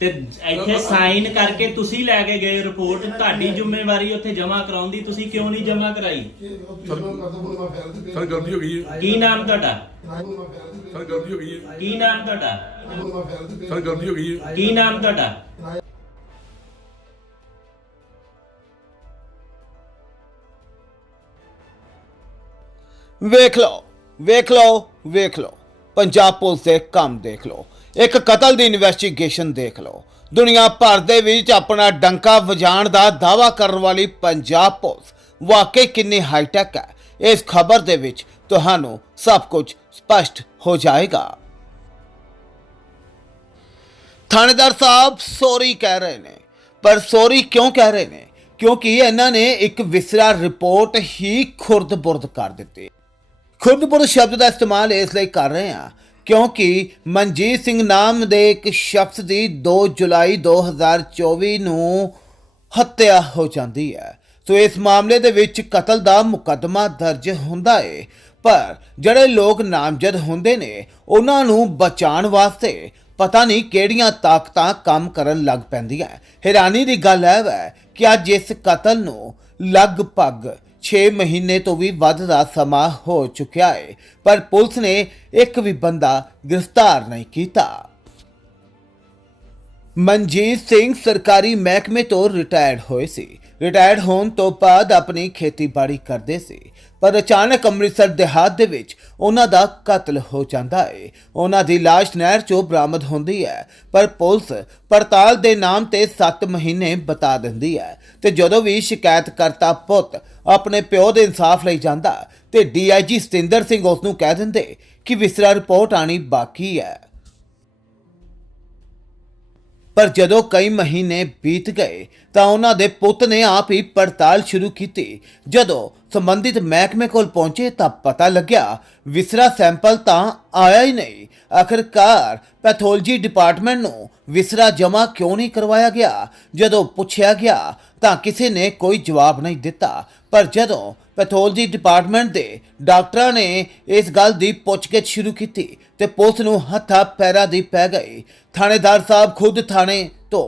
ਤੇ ਇੱਥੇ ਸਾਈਨ ਕਰਕੇ ਤੁਸੀਂ ਲੈ ਕੇ ਗਏ ਰਿਪੋਰਟ ਤੁਹਾਡੀ ਜ਼ਿੰਮੇਵਾਰੀ ਉੱਥੇ ਜਮ੍ਹਾਂ ਕਰਾਉਣ ਦੀ ਤੁਸੀਂ ਕਿਉਂ ਨਹੀਂ ਜਮ੍ਹਾਂ ਕਰਾਈ? ਸਰ ਗਲਤੀ ਹੋ ਗਈ ਹੈ। ਕੀ ਨਾਮ ਤੁਹਾਡਾ? ਸਰ ਗਲਤੀ ਹੋ ਗਈ ਹੈ। ਕੀ ਨਾਮ ਤੁਹਾਡਾ? ਸਰ ਗਲਤੀ ਹੋ ਗਈ ਹੈ। ਕੀ ਨਾਮ ਤੁਹਾਡਾ? ਵੇਖ ਲਓ ਵੇਖ ਲਓ ਵੇਖ ਲਓ। ਪੰਜਾਬ ਪੁਲਿਸ ਦੇ ਕੰਮ ਦੇਖ ਲਓ। ਇੱਕ ਕਤਲ ਦੀ ਇਨਵੈਸਟੀਗੇਸ਼ਨ ਦੇਖ ਲਓ। ਦੁਨੀਆ ਭਰ ਦੇ ਵਿੱਚ ਆਪਣਾ ਡੰਕਾ ਵਜਾਉਣ ਦਾ ਦਾਵਾ ਕਰਨ ਵਾਲੀ ਪੰਜਾਬ ਪੁਲਿਸ ਵਾਕਈ ਕਿੰਨੀ ਹਾਈਟੈਕ ਹੈ। ਇਸ ਖਬਰ ਦੇ ਵਿੱਚ ਤੁਹਾਨੂੰ ਸਭ ਕੁਝ ਸਪਸ਼ਟ ਹੋ ਜਾਏਗਾ। ਥਾਣੇਦਾਰ ਸਾਹਿਬ ਸੌਰੀ ਕਹਿ ਰਹੇ ਨੇ। ਪਰ ਸੌਰੀ ਕਿਉਂ ਕਹਿ ਰਹੇ ਨੇ? ਕਿਉਂਕਿ ਇਹਨਾਂ ਨੇ ਇੱਕ ਵਿਸਰਾ ਰਿਪੋਰਟ ਹੀ ਖੁਰਦ-ਬੁਰਦ ਕਰ ਦਿੱਤੀ। ਖੁਰਦ-ਬੁਰਦ ਸ਼ਬਦ ਦਾ ਇਸਤੇਮਾਲ ਇਸ ਲਈ ਕਰ ਰਹੇ ਹਾਂ ਕਿਉਂਕਿ ਮਨਜੀਤ ਸਿੰਘ ਨਾਮ ਦੇ ਇੱਕ ਸ਼ਖਸ ਦੀ 2 ਜੁਲਾਈ 2024 ਨੂੰ ਹੱਤਿਆ ਹੋ ਜਾਂਦੀ ਹੈ। ਸੋ ਇਸ ਮਾਮਲੇ ਦੇ ਵਿੱਚ ਕਤਲ ਦਾ ਮੁਕੱਦਮਾ ਦਰਜ ਹੁੰਦਾ ਏ। ਪਰ ਜਿਹੜੇ ਲੋਕ ਨਾਮਜ਼ਦ ਹੁੰਦੇ ਨੇ, ਉਹਨਾਂ ਨੂੰ ਬਚਾਉਣ ਵਾਸਤੇ ਪਤਾ ਨਹੀਂ ਕਿਹੜੀਆਂ ਤਾਕਤਾਂ ਕੰਮ ਕਰਨ ਲੱਗ ਪੈਂਦੀਆਂ। ਹੈਰਾਨੀ ਦੀ ਗੱਲ ਹੈ ਵੈ ਕਿ ਅੱਜ ਇਸ ਕਤਲ ਨੂੰ ਲਗਭਗ 6 ਮਹੀਨੇ ਤੋਂ ਵੀ ਵੱਧ ਦਾ ਸਮਾਂ ਹੋ ਚੁੱਕਿਆ ਹੈ ਪਰ ਪੁਲਿਸ ਨੇ ਇੱਕ ਵੀ ਬੰਦਾ ਗ੍ਰਿਫਤਾਰ ਨਹੀਂ ਕੀਤਾ। ਮਨਜੀਤ ਸਿੰਘ ਸਰਕਾਰੀ ਮਹਿਕਮੇ ਤੋਂ ਰਿਟਾਇਰਡ ਹੋਏ ਸੀ। ਰਿਟਾਇਰਡ ਹੋਣ ਤੋਂ ਬਾਅਦ ਆਪਣੀ ਖੇਤੀਬਾੜੀ ਕਰਦੇ ਸੀ। ਪਰ ਅਚਾਨਕ ਅੰਮ੍ਰਿਤਸਰ ਦੇਹਾਤ ਦੇ ਵਿੱਚ ਉਹਨਾਂ ਦਾ ਕਤਲ ਹੋ ਜਾਂਦਾ ਹੈ ਉਹਨਾਂ ਦੀ ਲਾਸ਼ ਨਹਿਰ 'ਚੋਂ ਬਰਾਮਦ ਹੁੰਦੀ ਹੈ, ਪਰ ਪੁਲਿਸ ਪੜਤਾਲ ਦੇ ਨਾਮ ਤੇ 7 ਮਹੀਨੇ ਬਤਾ ਦਿੰਦੀ ਹੈ ਤੇ ਜਦੋਂ ਵੀ ਸ਼ਿਕਾਇਤ ਕਰਤਾ ਪੁੱਤ ਆਪਣੇ ਪਿਓ ਦੇ ਇਨਸਾਫ ਲਈ ਜਾਂਦਾ ਤੇ ਡੀਆਈਜੀ ਸਤਿੰਦਰ ਸਿੰਘ ਉਸ ਨੂੰ ਕਹਿ ਦਿੰਦੇ ਕਿ ਵਿਸਰਾ ਰਿਪੋਰਟ ਆਣੀ ਬਾਕੀ ਹੈ। ਪਰ ਜਦੋਂ ਕਈ ਮਹੀਨੇ ਬੀਤ ਗਏ ਤਾਂ ਉਹਨਾਂ ਦੇ ਪੁੱਤ ਨੇ ਆਪ ਹੀ ਪੜਤਾਲ ਸ਼ੁਰੂ ਕੀਤੀ। ਜਦੋਂ ਸੰਬੰਧਿਤ ਮਹਿਕਮੇ ਕੋਲ ਪਹੁੰਚੇ ਤਾਂ ਪਤਾ ਲੱਗਿਆ, ਵਿਸਰਾ ਸੈਂਪਲ ਤਾਂ ਆਇਆ ਹੀ ਨਹੀਂ। ਆਖਰਕਾਰ ਪੈਥੋਲੋਜੀ ਡਿਪਾਰਟਮੈਂਟ ਨੂੰ ਵਿਸਰਾ ਜਮ੍ਹਾਂ ਕਿਉਂ ਨਹੀਂ ਕਰਵਾਇਆ ਗਿਆ? ਜਦੋਂ ਪੁੱਛਿਆ ਗਿਆ ਤਾਂ ਕਿਸੇ ਨੇ ਕੋਈ ਜਵਾਬ ਨਹੀਂ ਦਿੱਤਾ। ਪਰ ਜਦੋਂ ਪੈਥੋਲੋਜੀ ਡਿਪਾਰਟਮੈਂਟ ਦੇ ਡਾਕਟਰਾਂ ਨੇ ਇਸ ਗੱਲ ਦੀ ਪੁੱਛਗਿੱਛ ਸ਼ੁਰੂ ਕੀਤੀ ਤੇ ਪੁਲਿਸ ਨੂੰ ਹੱਥਾਂ ਪੈਰਾਂ ਦੀ ਪੈ ਗਈ। ਥਾਣੇਦਾਰ ਸਾਹਿਬ ਖੁਦ ਥਾਣੇ ਤੋਂ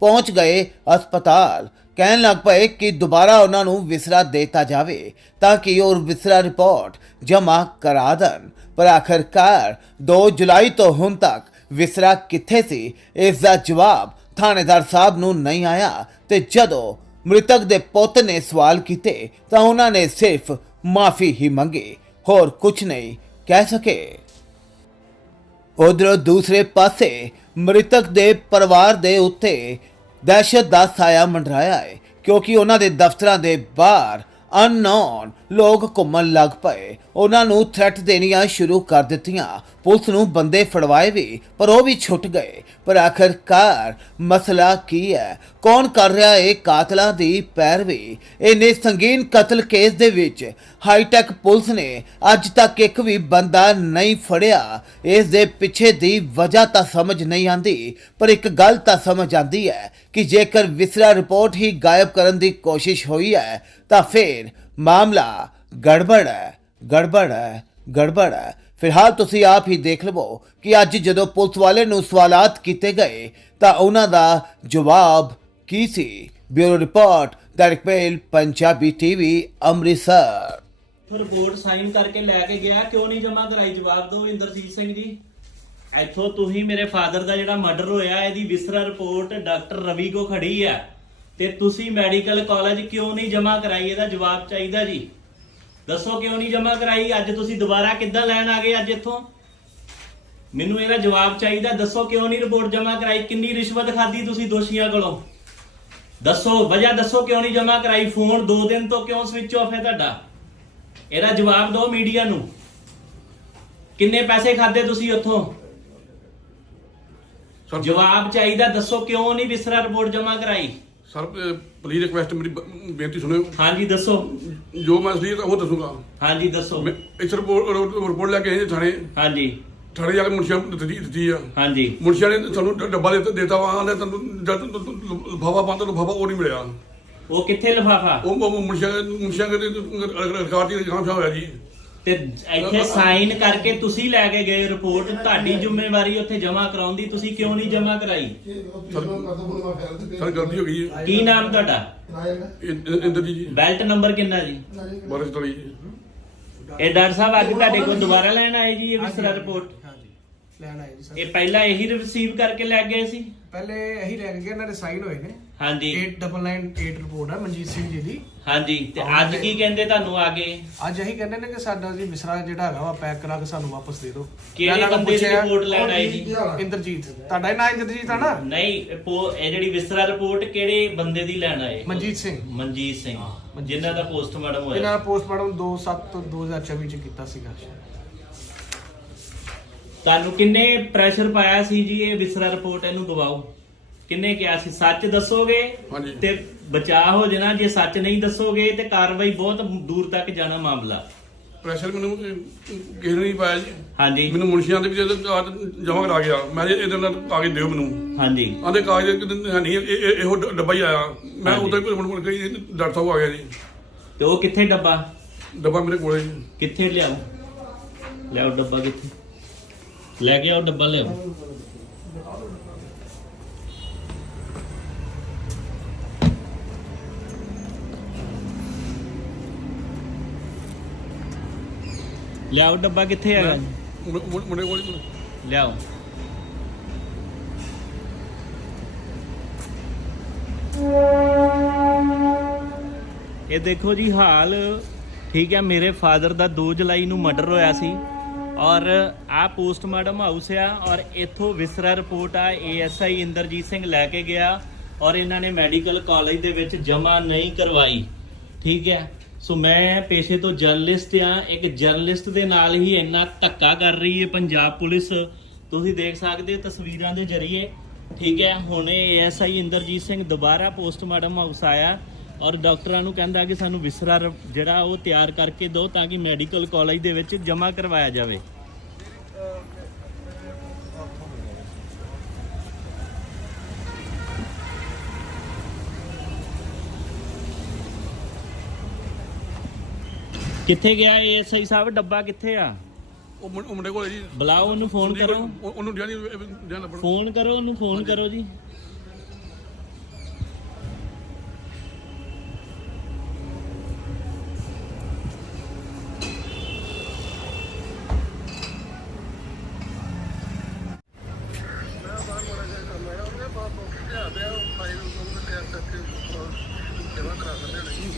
ਪਹੁੰਚ ਗਏ ਹਸਪਤਾਲ। ਕਹਿਣ ਲੱਗ ਪਏ ਕਿ ਦੁਬਾਰਾ ਉਹਨਾਂ ਨੂੰ ਵਿਸਰਾ ਦਿੱਤਾ ਜਾਵੇ ਤਾਂ ਕਿ ਉਹ ਵਿਸਰਾ ਰਿਪੋਰਟ ਜਮ੍ਹਾਂ ਕਰਾ ਦੇਣ। ਪਰ ਆਖਰਕਾਰ 2 ਜੁਲਾਈ ਤੋਂ ਹੁਣ ਤੱਕ ਵਿਸਰਾ ਕਿੱਥੇ ਸੀ? ਇਸ ਦਾ ਜਵਾਬ ਥਾਣੇਦਾਰ ਸਾਹਿਬ ਨੂੰ ਨਹੀਂ ਆਇਆ ਤੇ ਜਦੋਂ ਮ੍ਰਿਤਕ ਦੇ ਪੁੱਤ ਨੇ ਸਵਾਲ ਕੀਤੇ ਤਾਂ ਉਹਨਾਂ ਨੇ ਸਿਰਫ ਮਾਫੀ ਹੀ ਮੰਗੀ, ਹੋਰ ਕੁਝ ਨਹੀਂ, ਕਹਿ ਸਕੇ। ਉਧਰ ਦੂਸਰੇ ਪਾਸੇ ਮ੍ਰਿਤਕ ਦੇ ਪਰਿਵਾਰ ਦੇ ਉੱਤੇ ਦਹਿਸ਼ਤ ਦਾ ਸਾਇਆ ਮੰਡਰਾਇਆ ਹੈ, ਕਿਉਂਕਿ ਉਹਨਾਂ ਦੇ ਦਫ਼ਤਰਾਂ ਦੇ ਬਾਹਰ ਅਨਨੋਨ ਲੋਕ ਘੁੰਮਣ ਲੱਗ ਪਏ। ਉਹਨਾਂ ਨੂੰ ਥ੍ਰੈਟ ਦੇਣੀਆਂ ਸ਼ੁਰੂ ਕਰ ਦਿੱਤੀਆਂ। ਪੁਲਿਸ ਨੂੰ ਬੰਦੇ ਫੜਵਾਏ ਵੀ, ਪਰ ਉਹ ਵੀ ਛੁੱਟ ਗਏ। ਪਰ ਆਖਰਕਾਰ ਮਸਲਾ ਕੀ ਹੈ? ਕੌਣ ਕਰ ਰਿਹਾ ਹੈ ਕਾਤਲਾਂ ਦੀ ਪੈਰਵੀ? ਇਹਨੇ ਸੰਗੀਨ ਕਤਲ ਕੇਸ ਦੇ ਵਿੱਚ ਹਾਈਟੈਕ ਪੁਲਿਸ ਨੇ ਅੱਜ ਤੱਕ ਇੱਕ ਵੀ ਬੰਦਾ ਨਹੀਂ ਫੜਿਆ। ਇਸ ਦੇ ਪਿੱਛੇ ਦੀ ਵਜ੍ਹਾ ਤਾਂ ਸਮਝ ਨਹੀਂ ਆਂਦੀ ਪਰ ਇੱਕ ਗੱਲ ਤਾਂ ਸਮਝ ਆਂਦੀ ਹੈ ਕਿ ਜੇਕਰ ਵਿਸਰਾ ਰਿਪੋਰਟ ਹੀ ਗਾਇਬ ਕਰਨ ਦੀ ਕੋਸ਼ਿਸ਼ ਹੋਈ ਹੈ, ਤਾਂ ਫਿਰ ਮਾਮਲਾ ਗੜਬੜ ਹੈ ਗੜਬੜ ਹੈ ਗੜਬੜ ਹੈ। ਫਿਲਹਾਲ ਤੁਸੀਂ ਆਪ ਹੀ ਦੇਖ ਲਵੋ ਕਿ ਅੱਜ ਜਦੋਂ ਪੁਲਿਸ ਵਾਲੇ ਨੂੰ ਸਵਾਲਾਤ ਕੀਤੇ ਗਏ, ਤਾਂ ਉਹਨਾਂ ਦਾ ਜਵਾਬ ਕੀ ਸੀ? Bureau report Dainik Punjabi TV, Amritsar. Report sign ਕਰਕੇ ਲੈ ਕੇ ਗਿਆ, ਕਿਉਂ ਨਹੀਂ ਜਮ੍ਹਾਂ ਕਰਾਈ? ਜਵਾਬ ਦਿਓ ਇੰਦਰਜੀਤ ਸਿੰਘ ਜੀ। ਇੱਥੋਂ ਤੁਸੀਂ ਮੇਰੇ ਫਾਦਰ ਦਾ ਜਿਹੜਾ ਮਰਡਰ ਹੋਇਆ, ਇਹਦੀ ਵਿਸਰਾ ਰਿਪੋਰਟ ਡਾਕਟਰ ਰਵੀ ਕੋ ਖੜੀ ਆ ਤੇ ਤੁਸੀਂ ਮੈਡੀਕਲ ਕਾਲਜ ਕਿਉਂ ਨਹੀਂ ਜਮ੍ਹਾਂ ਕਰਾਈ? ਇਹਦਾ ਜਵਾਬ ਚਾਹੀਦਾ ਜੀ। ਦੱਸੋ ਕਿਉਂ ਨਹੀਂ ਜਮ੍ਹਾਂ ਕਰਾਈ? ਅੱਜ ਤੁਸੀਂ ਦੁਬਾਰਾ ਕਿੱਦਾਂ ਲੈਣ ਆ ਗਏ ਅੱਜ ਇੱਥੋਂ? ਮੈਨੂੰ ਇਹਦਾ ਜਵਾਬ ਚਾਹੀਦਾ। ਦੱਸੋ ਕਿਉਂ ਨਹੀਂ ਰਿਪੋਰਟ ਜਮ੍ਹਾਂ ਕਰਾਈ? ਕਿੰਨੀ ਰਿਸ਼ਵਤ ਖਾਧੀ ਤੁਸੀਂ ਦੋਸ਼ੀਆਂ ਕੋਲੋਂ? ਦੱਸੋ ਵਜ੍ਹਾ ਦੱਸੋ ਕਿਉਂ ਨਹੀਂ ਜਮ੍ਹਾਂ ਕਰਾਈ? ਫੋਨ 2 ਦਿਨ ਤੋਂ ਕਿਉਂ ਸਵਿਚ ਆਫ ਹੈ ਤੁਹਾਡਾ? ਇਹਦਾ ਜਵਾਬ ਦਿਓ ਮੀਡੀਆ ਨੂੰ। ਕਿੰਨੇ ਪੈਸੇ ਖਾਦੇ ਤੁਸੀਂ ਉੱਥੋਂ? ਜਵਾਬ ਚਾਹੀਦਾ। ਦੱਸੋ ਕਿਉਂ ਨਹੀਂ ਵਿਸਰਾ ਰਿਪੋਰਟ ਜਮ੍ਹਾਂ ਕਰਾਈ? ਸਰ ਪਲੀਜ਼ ਰਿਕਵੈਸਟ ਮੇਰੀ ਬ- ਬੇਨਤੀ ਸੁਣਿਓ ਹਾਂਜੀ ਦੱਸੋ ਜੋ ਮੈਂ ਅਸਲੀ ਉਹ ਦੱਸੂਗਾ ਹਾਂਜੀ ਦੱਸੋ ਮੈਂ ਇਸ ਰਿਪੋਰਟ ਰਿਪੋਰਟ ਲੈ ਕੇ ਆਏ ਜੀ ਥਾਣੇ ਹਾਂਜੀ ਥਾਣੇ ਜਾ ਕੇ ਮੁਨਸ਼ੀਆਂ ਨੂੰ ਦਿੱਤੀ ਦਿੱਤੀ ਆ ਹਾਂਜੀ ਮੁਨਸ਼ੀਆਂ ਨੇ ਸਾਨੂੰ ਡ- ਡੱਬਾ ਦਿੱਤਾ ਦੇਤਾ ਵਾ ਆਂਦੇ ਜਦ ਲਫਾਫਾ ਬੰਦ ਲਫਾਫਾ ਉਹ ਨਹੀਂ ਮਿਲਿਆ ਉਹ ਕਿੱਥੇ ਲਫਾਫਾ ਉਹ ਮੁਨਸ਼ੀਆਂ ਮੁਨਸ਼ੀਆਂ ਦੇ ਰਿਕਾਰਡ ਦੀ ਨਾਮ ਹੋਇਆ ਜੀ ਤੇ ਇੱਥੇ ਸਾਈਨ ਕਰਕੇ ਤੁਸੀਂ ਲੈ ਕੇ ਗਏ ਰਿਪੋਰਟ ਤੁਹਾਡੀ ਜ਼ਿੰਮੇਵਾਰੀ ਉੱਥੇ ਜਮ੍ਹਾਂ ਕਰਾਉਣ ਦੀ ਤੁਸੀਂ ਕਿਉਂ ਨਹੀਂ ਜਮ੍ਹਾਂ ਕਰਾਈ? ਸਰ ਗਲਤੀ ਹੋ ਗਈ ਹੈ। ਕੀ ਨਾਮ ਤੁਹਾਡਾ? ਇੰ- ਇੰਦਰਜੀਤ ਜੀ। ਬੈਲਟ ਨੰਬਰ ਕਿੰਨਾ ਜੀ? ਬਾਰਿਸ਼ ਤੋਂ ਜੀ। ਇਹ ਡਾਕਟਰ ਸਾਹਿਬ ਅੱਜ ਤੁਹਾਡੇ ਕੋਲ ਦੁਬਾਰਾ ਲੈਣ ਆਏ ਜੀ ਇਹ ਵਿਸਰਾ ਰਿਪੋਰਟ ਹਾਂਜੀ ਲੈਣ ਆਏ ਜੀ ਸਰ। ਇਹ ਪਹਿਲਾਂ ਇਹੀ ਰਿਸੀਵ ਕਰਕੇ ਲੈ ਗਏ ਸੀ? ਪਹਿਲੇ ਇਹੀ ਲੈ ਕੇ ਗਏ ਇਹਨਾਂ ਦੇ ਸਾਈਨ ਹੋਏ ਨੇ। ਹਾਂਜੀ। 8998 ਰਿਪੋਰਟ ਹੈ ਮਨਜੀਤ ਸਿੰਘ ਜੀ ਦੀ। ਹਾਂਜੀ ਤੇ ਅੱਜ ਕੀ ਕਹਿੰਦੇ ਤੁਹਾਨੂੰ ਆ ਕੇ ਅੱਜ ਇਹੀ ਕਹਿੰਦੇ ਨੇ ਕਿ ਸਾਡਾ ਜੀ ਮਿਸਰਾ ਜਿਹੜਾ ਹੈਗਾ ਵਾ ਪੈਕ ਕਰਾ ਕੇ ਸਾਨੂੰ ਵਾਪਸ ਦੇ ਦਿਓ। ਕਿਹੜੇ ਇਹਨਾਂ ਬੰਦੇ ਦੀ ਰਿਪੋਰਟ ਲੈਣ ਆਏ ਜੀ? ਇੰਦਰਜੀਤ। ਤੁਹਾਡਾ ਇਹ ਨਾਂ ਇੰਦਰਜੀਤ ਆ ਨਾ? ਨਹੀਂ ਇਹ ਜਿਹੜੀ ਵਿਸਰਾ ਰਿਪੋਰਟ ਕਿਹੜੇ ਬੰਦੇ ਦੀ ਲੈਣ ਆਏ? ਮਨਜੀਤ ਸਿੰਘ। ਮਨਜੀਤ ਸਿੰਘ। ਜਿਨ੍ਹਾਂ ਦਾ ਪੋਸਟਮਾਰਟਮ ਇਹਨਾਂ ਹੋਇਆ। ਦਾ ਪੋਸਟਮਾਰਟਮ 27 2024 ਚ ਕੀਤਾ ਸੀਗਾ। ਤੁਹਾਨੂੰ ਕਿੰਨੇ ਪ੍ਰੈਸ਼ਰ ਪਾਇਆ ਸੀ ਜੀ ਇਹ ਵਿਸਰਾ ਰਿਪੋਰਟ ਇਹਨੂੰ ਦਵਾਓ ਕਿੰਨੇ ਕਿਹਾ ਸੀ? ਸੱਚ ਦੱਸੋਗੇ ਹਾਂਜੀ। ਤੇ ਬਚਾਅ ਹੋ ਜਾਣਾ। ਜੇ ਸੱਚ ਨਹੀਂ ਦੱਸੋਗੇ ਤੇ ਕਾਰਵਾਈ ਬਹੁਤ ਦੂਰ ਤੱਕ ਜਾਣਾ ਮਾਮਲਾ। ਪ੍ਰੈਸ਼ਰ ਮੈਨੂੰ ਕਿਸੇ ਨੇ ਨਹੀਂ ਪਾਇਆ ਜੀ। ਹਾਂਜੀ। ਮੈਨੂੰ ਮੁਨਸ਼ੀਆਂ ਦੇ ਵਿੱਚ ਜਮਾ ਕਰਾ ਗਿਆ ਮੈਂ ਜੀ ਇਹਦੇ ਨਾਲ ਕਾਗਜ਼ ਦਿਓ ਮੈਨੂੰ। ਹਾਂਜੀ। ਆਂਦੇ ਕਾਗਜ਼ ਕਿਤੇ ਹੈ ਨਹੀਂ ਇਹ- ਇਹ- ਇਹੋ ਡ- ਡੱਬਾ ਹੀ ਆਇਆ। ਮੈਂ ਹਾਂਜੀ। ਉਦੋਂ ਹੀ ਮੁੜ ਮੁੜ ਕੇ ਜੀ, ਡਾਕਟਰ ਸਾਹਿਬ ਆ ਗਿਆ ਜੀ। ਤੇ ਉਹ ਕਿੱਥੇ ਡੱਬਾ? ਡੱਬਾ ਮੇਰੇ ਕੋਲੇ ਜੀ। ਕਿੱਥੇ ਲਿਆਓ? ਲਿਆਓ ਡੱਬਾ ਕਿੱਥੇ? ਲੈ ਕੇ ਆਓ ਡੱਬਾ ਲਿਆਓ। ਲਿਆਓ ਡੱਬਾ ਕਿੱਥੇ ਹੈਗਾ ਜੀ? ਮੁੰਡੇ ਕੋਲ ਲਿਆਓ। ਇਹ ਦੇਖੋ ਜੀ ਹਾਲ। ਠੀਕ ਹੈ ਮੇਰੇ ਫਾਦਰ ਦਾ 2 ਜੁਲਾਈ ਨੂੰ ਮਰਡਰ ਹੋਇਆ ਸੀ। ਔਰ ਆ ਪੋਸਟਮਾਰਟਮ ਹਾਊਸ ਆ ਔਰ ਇਥੋਂ ਵਿਸਰਾ ਰਿਪੋਰਟ ਆ ਏਐਸਆਈ ਇੰਦਰਜੀਤ ਸਿੰਘ ਲੈ ਕੇ ਗਿਆ ਔਰ ਇਹਨਾਂ ਨੇ ਮੈਡੀਕਲ ਕਾਲਜ ਦੇ ਵਿੱਚ ਜਮ੍ਹਾਂ ਨਹੀਂ ਕਰਵਾਈ। ਠੀਕ ਹੈ ਸੋ ਮੈਂ ਪੇਸ਼ੇ ਤੋਂ ਜਰਨਲਿਸਟ ਆ, ਇੱਕ ਜਰਨਲਿਸਟ ਦੇ ਨਾਲ ਹੀ ਇੰਨਾ ਧੱਕਾ ਕਰ ਰਹੀ ਹੈ ਪੰਜਾਬ ਪੁਲਿਸ। ਤੁਸੀਂ ਦੇਖ ਸਕਦੇ ਹੋ ਤਸਵੀਰਾਂ ਦੇ ਜ਼ਰੀਏ। ਠੀਕ ਹੈ, ਹੁਣ ਏਐਸਆਈ ਇੰਦਰਜੀਤ ਸਿੰਘ ਦੁਬਾਰਾ ਪੋਸਟਮਾਰਟਮ ਹਾਊਸ ਆਇਆ ਔਰ ਡਾਕਟਰਾਂ ਨੂੰ ਕਹਿੰਦਾ ਕਿ ਸਾਨੂੰ ਵਿਸਰਾ ਰ- ਜਿਹੜਾ ਉਹ ਤਿਆਰ ਕਰਕੇ ਦਿਓ ਤਾਂ ਕਿ ਮੈਡੀਕਲ ਕਾਲਜ ਦੇ ਵਿੱਚ ਜਮ੍ਹਾਂ ਕਰਵਾਇਆ ਜਾਵੇ। ਕਿੱਥੇ ਗਿਆ ਏਐਸਆਈ ਸਾਹਿਬ? ਡੱਬਾ ਕਿੱਥੇ ਆ? ਉਹ ਮੁੰ- ਉਹ ਮੁੰਡੇ ਕੋਲੇ ਜੀ। ਬੁਲਾਓ ਉਹਨੂੰ ਫੋਨ ਕਰੋ। ਉਹ- ਉਹਨੂੰ ਧਿਆਨ ਧਿਆਨ ਲੱਭਣ। ਫੋਨ ਕਰੋ ਉਹਨੂੰ ਫੋਨ ਕਰੋ ਜੀ।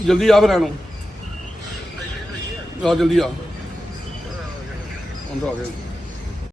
ਜਲਦੀ ਆ ਫਿਰ ਆ ਜਲਦੀ ਆ। ਅੰਦਰ ਆ ਗਿਆ।